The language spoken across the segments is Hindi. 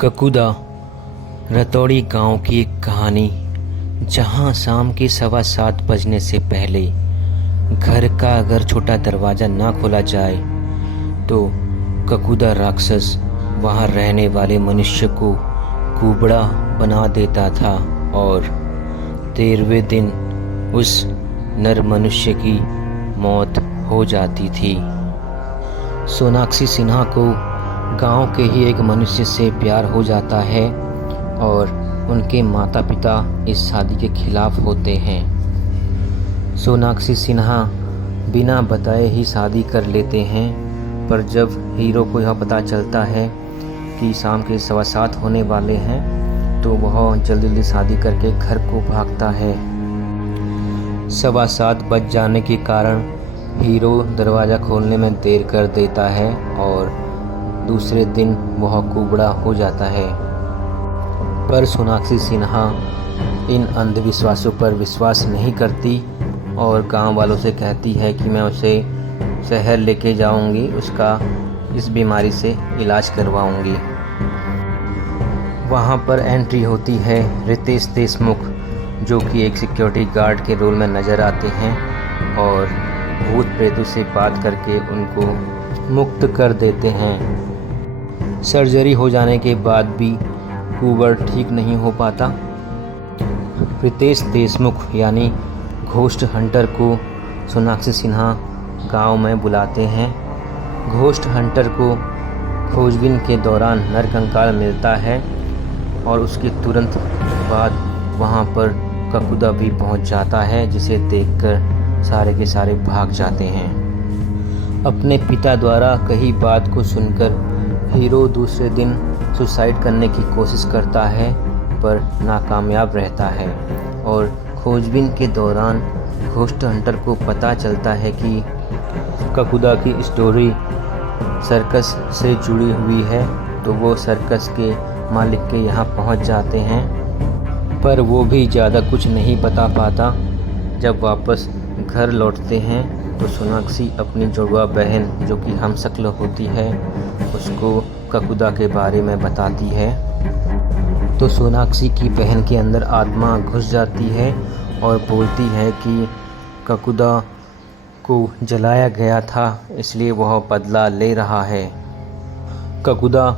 ककुदा रतौड़ी गांव की एक कहानी, जहां शाम के 7:15 बजने से पहले घर का अगर छोटा दरवाज़ा ना खोला जाए तो ककुदा राक्षस वहां रहने वाले मनुष्य को कुबड़ा बना देता था और 13वें दिन उस नर मनुष्य की मौत हो जाती थी। सोनाक्षी सिन्हा को गांव के ही एक मनुष्य से प्यार हो जाता है और उनके माता पिता इस शादी के खिलाफ होते हैं। सोनाक्षी सिन्हा बिना बताए ही शादी कर लेते हैं, पर जब हीरो को यह पता चलता है कि शाम के 7:15 होने वाले हैं तो वह जल्दी जल्दी शादी करके घर को भागता है। 7:15 बज जाने के कारण हीरो दरवाज़ा खोलने में देर कर देता है और दूसरे दिन वह कुबड़ा हो जाता है। पर सोनाक्षी सिन्हा इन अंधविश्वासों पर विश्वास नहीं करती और गांव वालों से कहती है कि मैं उसे शहर लेके जाऊंगी, उसका इस बीमारी से इलाज करवाऊंगी। वहां पर एंट्री होती है रितेश देशमुख, जो कि एक सिक्योरिटी गार्ड के रोल में नज़र आते हैं और भूत प्रेतों से बात करके उनको मुक्त कर देते हैं। सर्जरी हो जाने के बाद भी कुबड़ ठीक नहीं हो पाता। रितेश देशमुख यानी घोस्ट हंटर को सोनाक्षी सिन्हा गांव में बुलाते हैं। घोस्ट हंटर को खोजबीन के दौरान नरकंकाल मिलता है और उसके तुरंत बाद वहां पर ककुदा भी पहुंच जाता है, जिसे देखकर सारे के सारे भाग जाते हैं। अपने पिता द्वारा कही बात को सुनकर हीरो दूसरे दिन सुसाइड करने की कोशिश करता है, पर नाकामयाब रहता है और खोजबीन के दौरान घोस्ट हंटर को पता चलता है कि ककुदा की स्टोरी सर्कस से जुड़ी हुई है, तो वो सर्कस के मालिक के यहाँ पहुँच जाते हैं, पर वो भी ज़्यादा कुछ नहीं बता पाता। जब वापस घर लौटते हैं तो सोनाक्षी अपनी जुड़वा बहन, जो कि हमशक्ल होती है, उसको ककुदा के बारे में बताती है। तो सोनाक्षी की बहन के अंदर आत्मा घुस जाती है और बोलती है कि ककुदा को जलाया गया था, इसलिए वह बदला ले रहा है। ककुदा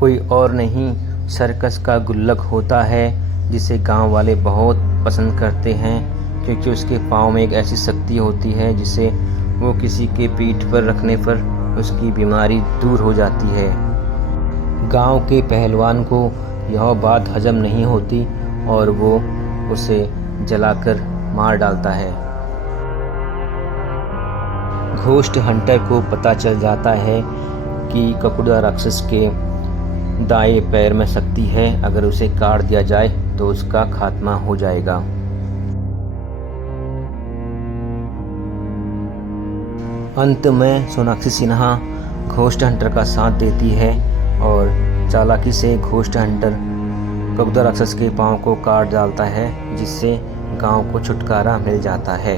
कोई और नहीं, सर्कस का गुल्लक होता है, जिसे गांव वाले बहुत पसंद करते हैं, क्योंकि उसके पाँव में एक ऐसी शक्ति होती है जिसे वो किसी के पीठ पर रखने पर उसकी बीमारी दूर हो जाती है। गांव के पहलवान को यह बात हजम नहीं होती और वो उसे जलाकर मार डालता है। घोस्ट हंटर को पता चल जाता है कि ककुदा राक्षस के दाएं पैर में शक्ति है, अगर उसे काट दिया जाए तो उसका खात्मा हो जाएगा। अंत में सोनाक्षी सिन्हा घोस्ट हंटर का साथ देती है और चालाकी से घोस्ट हंटर ककुदा राक्षस के पांव को काट डालता है, जिससे गांव को छुटकारा मिल जाता है।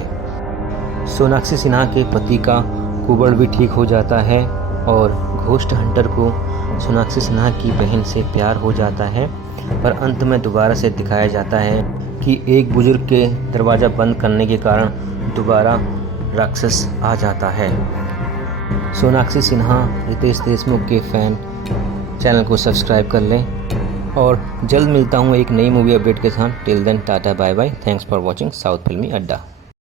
सोनाक्षी सिन्हा के पति का कुबड़ भी ठीक हो जाता है और घोस्ट हंटर को सोनाक्षी सिन्हा की बहन से प्यार हो जाता है, पर अंत में दोबारा से दिखाया जाता है कि एक बुजुर्ग के दरवाज़ा बंद करने के कारण दोबारा राक्षस आ जाता है। सोनाक्षी सिन्हा रितेश देशमुख के फ़ैन चैनल को सब्सक्राइब कर लें और जल्द मिलता हूँ एक नई मूवी अपडेट के साथ। Till then tata bye bye. Thanks for watching South Filmy अड्डा।